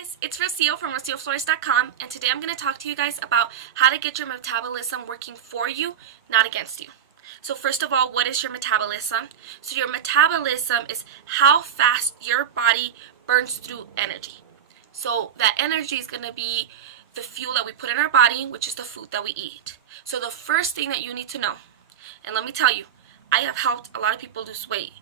guys, it's Rocio from RocioFlores.com, and today I'm going to talk to you guys about how to get your metabolism working for you, not against you. So first of all, what is your metabolism? So your metabolism is how fast your body burns through energy. So that energy is going to be the fuel that we put in our body, which is the food that we eat. So the first thing that you need to know, and let me tell you, I have helped a lot of people lose weight,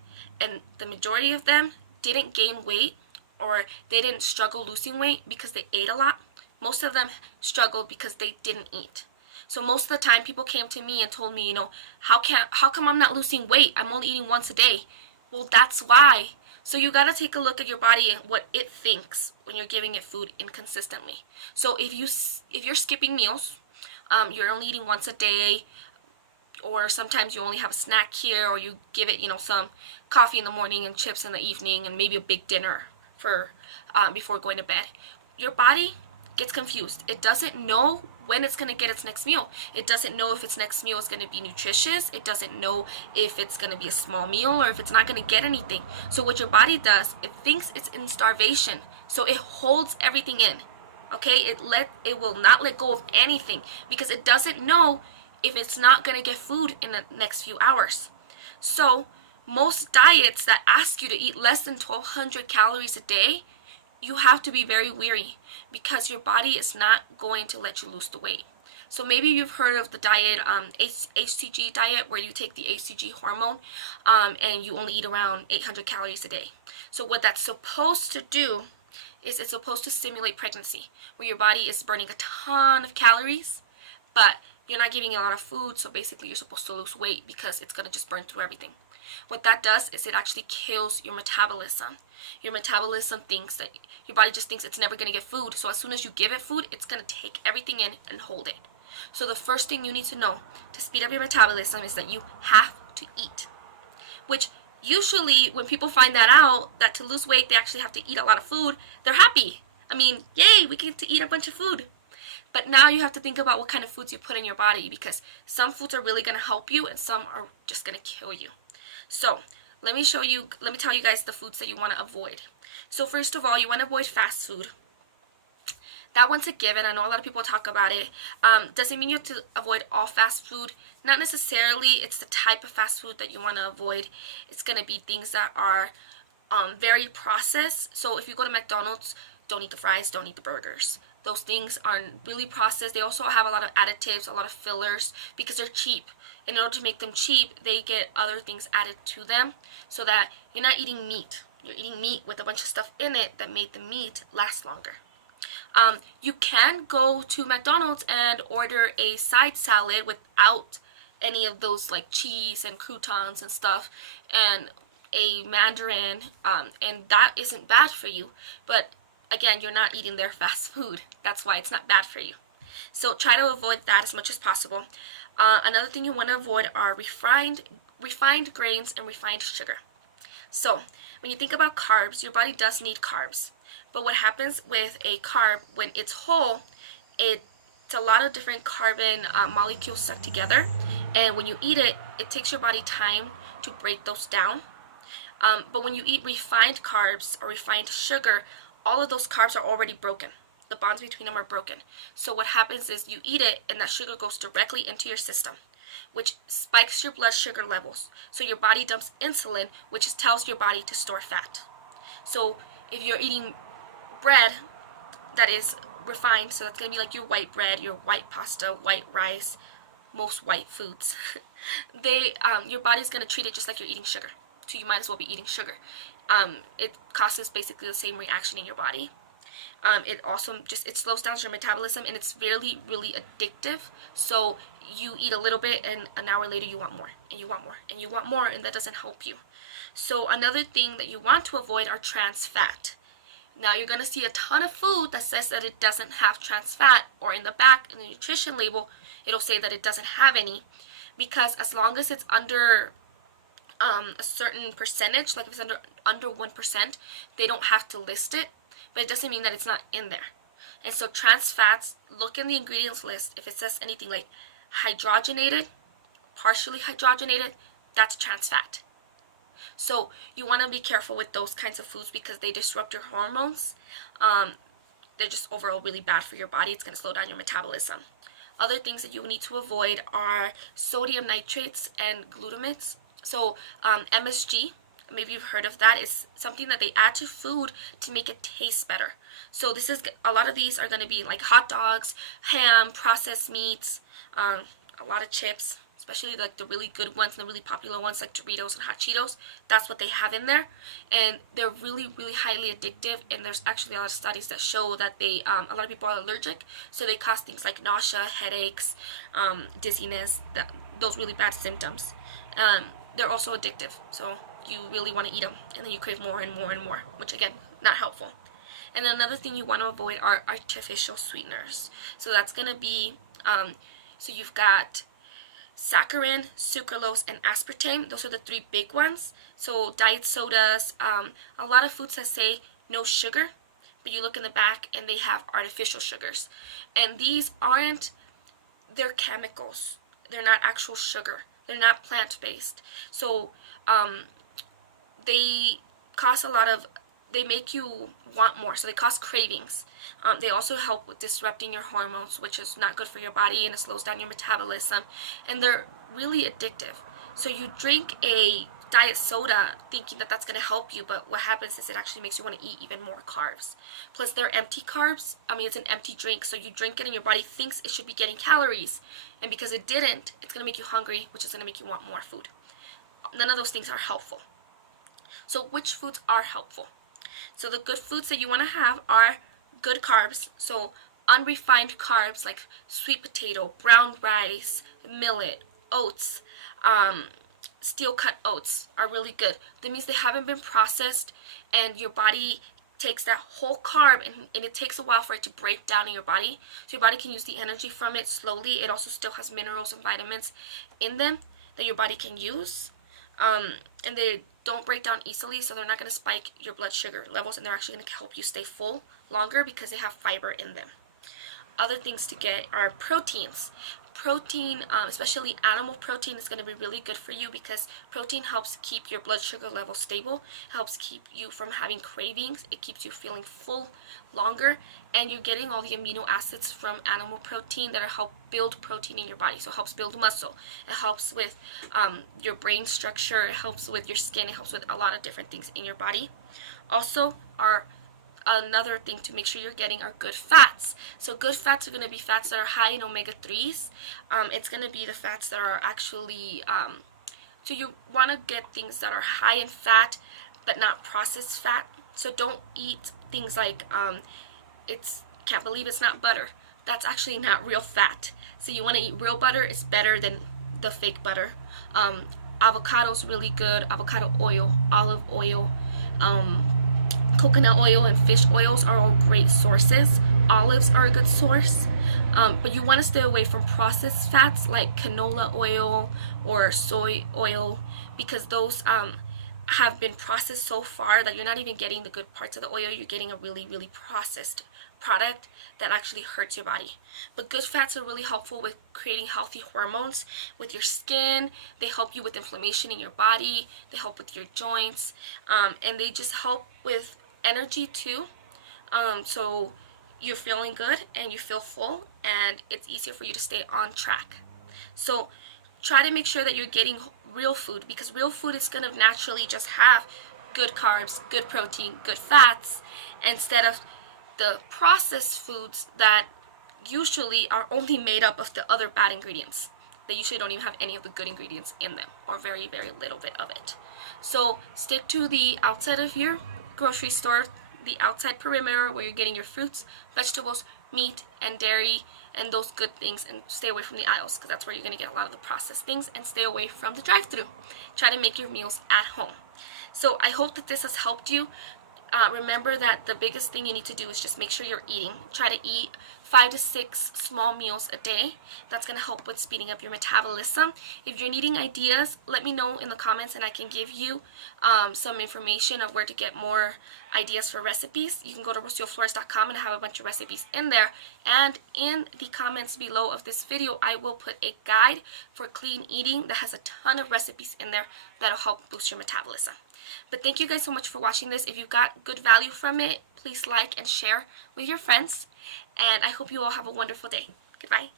and the majority of them didn't gain weight or they didn't struggle losing weight because they ate a lot. Most of them struggled because they didn't eat. So most of the time people came to me and told me, how come I'm not losing weight? I'm only eating once a day. Well, that's why. So you got to take a look at your body and what it thinks when you're giving it food inconsistently. So if you're skipping meals, you're only eating once a day, or sometimes you only have a snack here, or you give it, some coffee in the morning and chips in the evening and maybe a big dinner for before going to bed, your body gets confused. It doesn't know when it's going to get its next meal. It doesn't know if its next meal is going to be nutritious. It doesn't know if it's going to be a small meal or if it's not going to get anything. So what your body does, it thinks it's in starvation. So it holds everything in. Okay? It will not let go of anything because it doesn't know if it's not going to get food in the next few hours. So most diets that ask you to eat less than 1,200 calories a day, you have to be very wary because your body is not going to let you lose the weight. So maybe you've heard of the diet, HCG diet, where you take the HCG hormone and you only eat around 800 calories a day. So what that's supposed to do is it's supposed to stimulate pregnancy, where your body is burning a ton of calories, but you're not giving a lot of food, so basically you're supposed to lose weight because it's going to just burn through everything. What that does is it actually kills your metabolism. Your metabolism thinks that your body just thinks it's never going to get food, so as soon as you give it food, it's going to take everything in and hold it. So the first thing you need to know to speed up your metabolism is that you have to eat. Which usually when people find that out, that to lose weight they actually have to eat a lot of food, they're happy. I mean, yay, we get to eat a bunch of food. But now you have to think about what kind of foods you put in your body, because some foods are really going to help you and some are just going to kill you. So let me tell you guys the foods that you want to avoid. So first of all, you want to avoid fast food. That one's a given. I know a lot of people talk about it. Doesn't mean you have to avoid all fast food. Not necessarily. It's the type of fast food that you want to avoid. It's going to be things that are very processed. So if you go to McDonald's, don't eat the fries, don't eat the burgers. Those things aren't really processed. They also have a lot of additives, a lot of fillers, because they're cheap. In order to make them cheap, they get other things added to them so that you're not eating meat. You're eating meat with a bunch of stuff in it that made the meat last longer. You can go to McDonald's and order a side salad without any of those like cheese and croutons and stuff and a mandarin, and that isn't bad for you. But again, you're not eating their fast food. That's why it's not bad for you. So try to avoid that as much as possible. Another thing you want to avoid are refined grains and refined sugar. So when you think about carbs, your body does need carbs. But what happens with a carb, when it's whole, it's a lot of different carbon molecules stuck together. And when you eat it, it takes your body time to break those down. But when you eat refined carbs or refined sugar, all of those carbs are already broken. The bonds between them are broken. So what happens is you eat it and that sugar goes directly into your system, which spikes your blood sugar levels. So your body dumps insulin, which tells your body to store fat. So if you're eating bread that is refined, so that's going to be like your white bread, your white pasta, white rice, most white foods, your body's going to treat it just like you're eating sugar. So you might as well be eating sugar. It causes basically the same reaction in your body. It also it slows down your metabolism, and it's really, really addictive. So you eat a little bit and an hour later you want more and you want more and you want more, and that doesn't help you. So another thing that you want to avoid are trans fat. Now you're going to see a ton of food that says that it doesn't have trans fat, or in the back in the nutrition label it'll say that it doesn't have any, because as long as it's under a certain percentage, like if it's under 1%, they don't have to list it, but it doesn't mean that it's not in there. And so trans fats, look in the ingredients list. If it says anything like hydrogenated, partially hydrogenated, that's trans fat. So you want to be careful with those kinds of foods because they disrupt your hormones. they're just overall really bad for your body. It's going to slow down your metabolism. Other things that you need to avoid are sodium nitrates and glutamates. So MSG, maybe you've heard of that, is something that they add to food to make it taste better. So this is, a lot of these are going to be like hot dogs, ham, processed meats, a lot of chips, especially like the really good ones and the really popular ones like Doritos and Hot Cheetos. That's what they have in there, and they're really, really highly addictive. And there's actually a lot of studies that show that they, a lot of people are allergic, so they cause things like nausea, headaches, dizziness, those really bad symptoms. They're also addictive, so you really want to eat them, and then you crave more and more and more, which again, not helpful. And then another thing you want to avoid are artificial sweeteners. So that's going to be, so you've got saccharin, sucralose, and aspartame. Those are the three big ones. So diet sodas, a lot of foods that say no sugar, but you look in the back and they have artificial sugars. And these aren't, they're chemicals. They're not actual sugar. They're not plant-based. So they cause a lot of, they make you want more, so they cause cravings. They also help with disrupting your hormones, which is not good for your body, and it slows down your metabolism. And they're really addictive. So you drink a diet soda thinking that that's going to help you, but what happens is it actually makes you want to eat even more carbs. Plus they're empty carbs. I mean, it's an empty drink, so you drink it and your body thinks it should be getting calories, and because it didn't, it's going to make you hungry, which is going to make you want more food. None of those things are helpful. So which foods are helpful? So the good foods that you want to have are good carbs, so unrefined carbs like sweet potato, brown rice, millet, oats, steel cut oats are really good. That means they haven't been processed, and your body takes that whole carb, and it takes a while for it to break down in your body, so your body can use the energy from it slowly. It also still has minerals and vitamins in them that your body can use, and they don't break down easily, so they're not going to spike your blood sugar levels, and they're actually going to help you stay full longer because they have fiber in them. Other things to get are proteins. Protein, especially animal protein, is going to be really good for you because protein helps keep your blood sugar level stable, helps keep you from having cravings, it keeps you feeling full longer, and you're getting all the amino acids from animal protein that help build protein in your body. So it helps build muscle, it helps with your brain structure, it helps with your skin, it helps with a lot of different things in your body. Also, another thing to make sure you're getting are good fats. So good fats are going to be fats that are high in omega-3s. It's going to be the fats that are actually, so you want to get things that are high in fat but not processed fat. So don't eat things like, can't believe it's not butter. That's actually not real fat. So you want to eat real butter. It's better than the fake butter. Avocado's really good. Avocado oil, olive oil, coconut oil, and fish oils are all great sources. Olives are a good source, but you want to stay away from processed fats like canola oil or soy oil, because those have been processed so far that you're not even getting the good parts of the oil. You're getting a really, really processed product that actually hurts your body. But good fats are really helpful with creating healthy hormones with your skin. They help you with inflammation in your body. They help with your joints, and they just help with energy too, so you're feeling good and you feel full, and it's easier for you to stay on track. So try to make sure that you're getting real food, because real food is going to naturally just have good carbs, good protein, good fats, instead of the processed foods that usually are only made up of the other bad ingredients. They usually don't even have any of the good ingredients in them, or very, very little bit of it. So stick to the outside of your grocery store, the outside perimeter where you're getting your fruits, vegetables, meat, and dairy, and those good things, and stay away from the aisles, because that's where you're going to get a lot of the processed things, and stay away from the drive-thru. Try to make your meals at home. So I hope that this has helped you. Remember that the biggest thing you need to do is just make sure you're eating. Try to eat 5 to 6 small meals a day. That's going to help with speeding up your metabolism. If you're needing ideas, let me know in the comments, and I can give you some information of where to get more ideas for recipes. You can go to rocioflores.com and have a bunch of recipes in there. And in the comments below of this video, I will put a guide for clean eating that has a ton of recipes in there that'll help boost your metabolism. But thank you guys so much for watching this. If you got good value from it, please like and share with your friends. And I hope you all have a wonderful day. Goodbye.